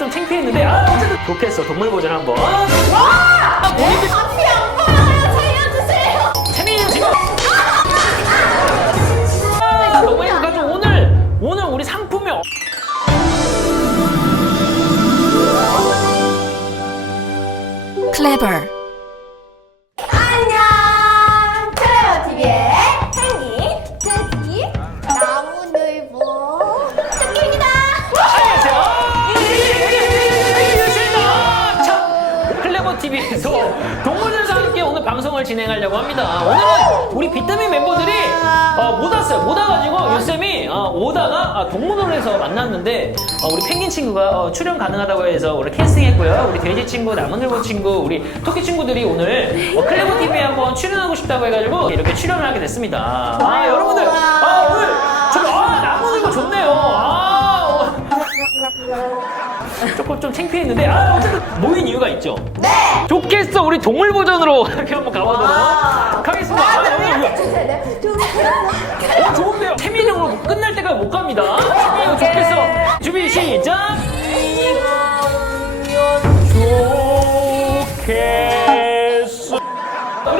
좀 창피했는데 아 어쨌든 좋겠어 동물 버전 한번. 아, 본인들 앞이 안 보여요. 살려주세요. 재미있는 지금. 아, 너무 행복하죠 오늘 오늘 우리 상품이 어- clever, 비타민 멤버들이 어, 못 왔어요. 못 와가지고 유쌤이 어, 오다가 아, 동물원에서 만났는데 어, 우리 펭귄 친구가 어, 출연 가능하다고 해서 오늘 캐스팅했고요. 우리 돼지 친구, 나무늘보 친구, 우리 토끼 친구들이 오늘 어, 클레버 TV에 한번 출연하고 싶다고 해가지고 이렇게 출연을 하게 됐습니다. 아 여러분들, 아 오늘 저 아, 나무늘보 좋네요. 아, 어, 조금 좀 창피했는데 아 어쨌든 모인 이유가 있죠. 네. 좋겠어 우리 동물 버전으로 이렇게 한번 가보도록 하겠습니다. 아, 여기, 여기. 네. 어 좋은데요. 태민형으로 끝날 때까지 못 갑니다. 태민형 좋겠어. 준비 시작.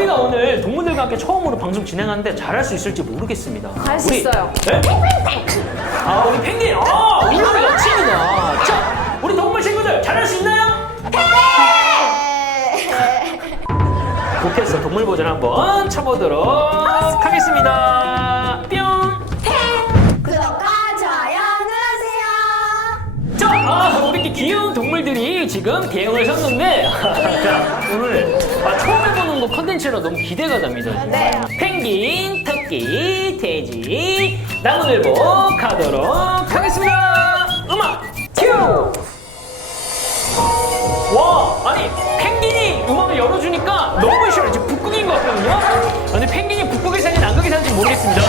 우리가 오늘 동물들과 함께 처음으로 방송 진행하는데 잘할 수 있을지 모르겠습니다. 할 수 우리- 있어요. 네? 아 우리 펭귄 아 운동이 넘칩니다. 자 우리 동물 친구들 잘할 수 있나요? 좋겠어 동물 버전 한번 쳐보도록 하겠습니다. 뿅. 구독과 좋아요 눌러주세요. 자, 아, 우리 이렇게 귀여운 동물들이 지금 대형을 섰는데, 자, 오늘 아, 처음 해보는 거 컨텐츠라 너무 기대가 됩니다. 지금. 네. 펭귄, 토끼, 돼지, 나무늘보 가도록 하겠습니다. 음악 큐! 와, 아니, 펭귄이 음악을 열어주니까 너무 싫어요. 지금 북극인 것 같거든요? 아, 근데 펭귄이 북극에 사는지 남극에 사는지 모르겠습니다.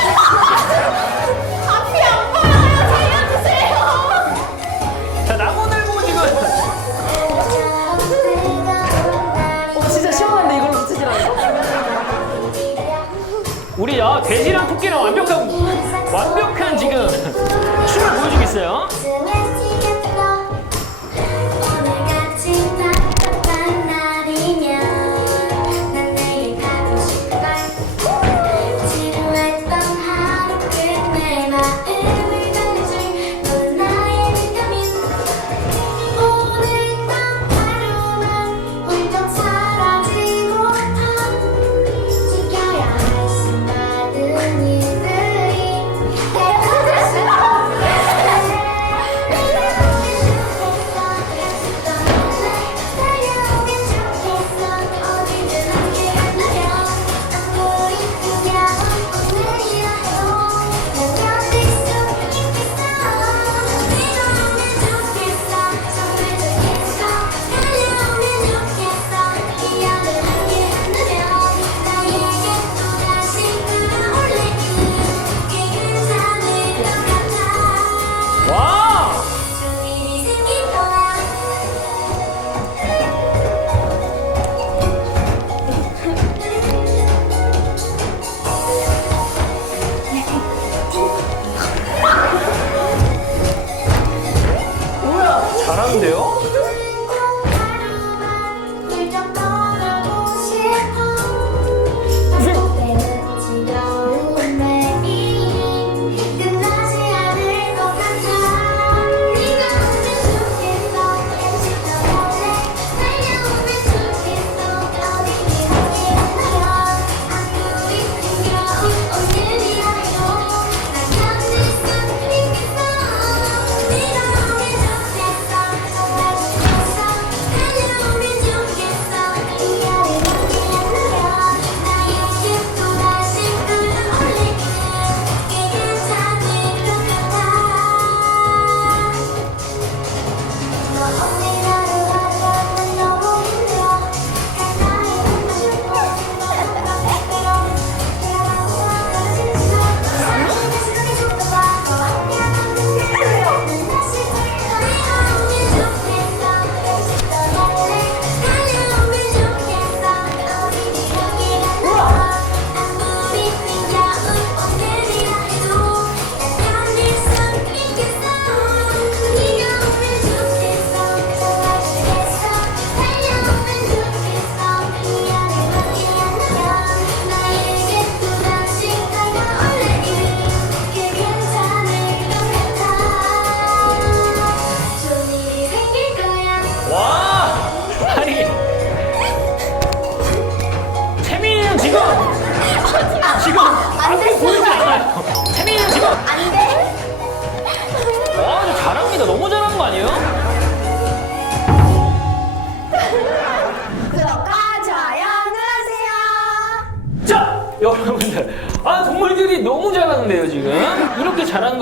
돼지랑 토끼랑 완벽한 완벽한 지금 춤을 보여주고 있어요.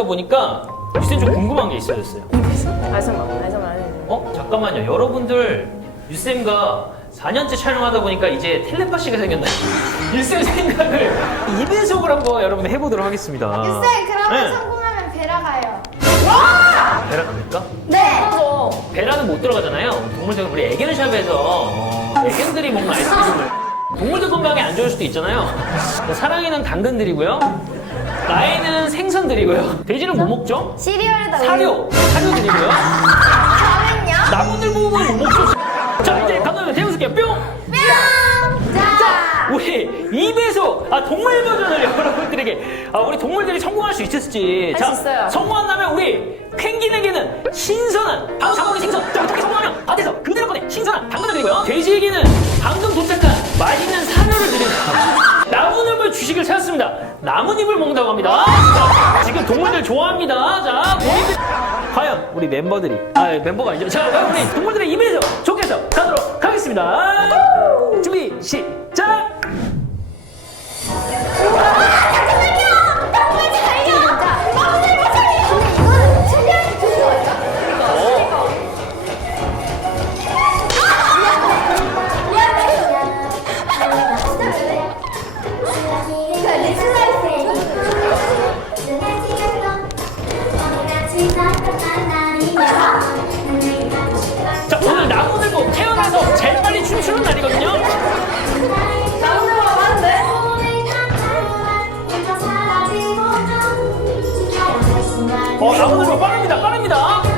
보니까 유쌤 좀 궁금한 게 있어졌어요 알선만 알선만 안 해. 어? 잠깐만요 여러분들 유쌤과 4년째 촬영하다 보니까 이제 텔레파시가 생겼나요? 유쌤 생각을 2배속을 한번 여러분 해보도록 하겠습니다 쌤 그러면 네. 성공하면 베라 가요. 베라 갑니까? 네. 맞아. 베라는 못 들어가잖아요 동물들 우리 애견샵에서 어, 애견들이 먹는 아이스크림을 동물들 건강에 안 좋을 수도 있잖아요 사랑이는 당근들이고요 나이는 생선들이고요 돼지는 뭐 먹죠? 시리얼도 사료 사료들이고요 저는요. 나무들 부분은 못 먹죠 자 이제 감독님 태우실게요 뿅 뿅. 자. 우리 2배속 아 동물 버전을 여러분들에게 아 우리 동물들이 성공할 수 있을지 할수 있어요. 성공한다면 우리 나뭇잎을 먹는다고 합니다. 자, 지금 동물들 좋아합니다. 자 본인들. 과연 우리 멤버들이 아 멤버가 아니죠. 자 과연 우리 동물들의 입에서 좋게서 가도록 하겠습니다. 준비 시작 자 오늘 나무늘보 태어나서 제일 빨리 춤추는 날이거든요 많은데? 어 나무늘보 빠릅니다 빠릅니다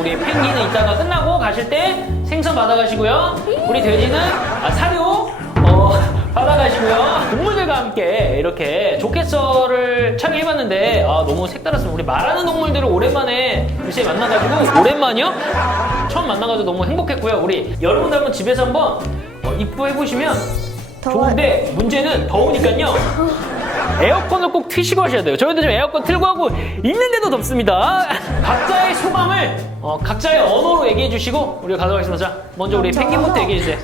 우리 펭귄은 이따가 끝나고 가실 때 생선 받아가시고요. 우리 돼지는 아, 사료 어, 받아가시고요. 동물들과 함께 이렇게 조켓설을 참여해봤는데 아, 너무 색달랐습니다. 우리 말하는 동물들을 오랜만에 글쎄 만나가지고 오랜만이요? 처음 만나가지고 너무 행복했고요. 우리 여러분들 한번 집에서 한번 어, 입부해보시면 좋은데 문제는 더우니까요. 에어컨을 꼭 트시고 하셔야 돼요. 저희도 지금 에어컨 틀고 하고 있는데도 덥습니다. 각자의 소감을 어, 각자의 언어로 얘기해 주시고 우리가 가도록 하겠습니다. 자, 먼저 우리 펭귄부터 얘기해 주세요.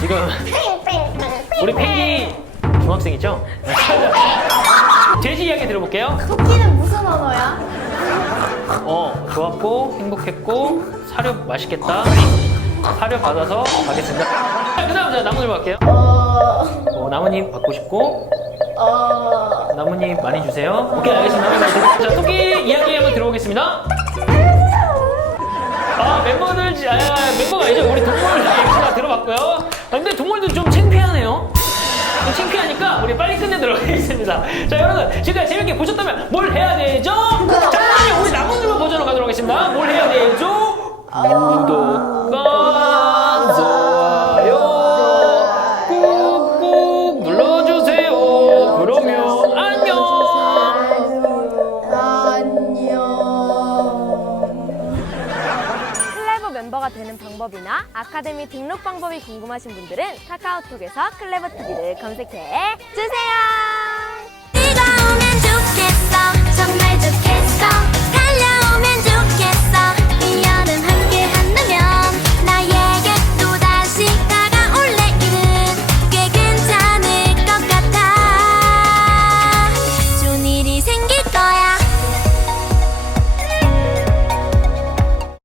지금 우리 펭귄 중학생이죠? 돼지 이야기 들어볼게요. 토끼는 무슨 언어야? 어, 좋았고, 행복했고, 사료 맛있겠다. 사료 받아서 가겠습니다. 그 다음 제가 나무님 갈게요. 어, 어, 나무님 받고 싶고, 어, 나무님 많이 주세요. 오케이, 알겠습니다. 나무님 많이 자, 토끼 이야기 한번 들어보겠습니다. 아, 멤버들, 지- 아, 아 멤버가 아니죠. 우리 동물 얘기가 들어봤고요. 아, 근데 동물들 좀 창피하네요. 좀 창피하니까 우리 빨리 끝내도록 하겠습니다. 자, 여러분, 지금까지 재밌게 보셨다면 뭘 해야 되죠? 자, 우리 나무님 버전으로 가도록 하겠습니다. 뭘 해야 되죠? 아. 구독. 아카데미 등록 방법이 궁금하신 분들은 카카오톡에서 클레버 TV를 검색해 주세요.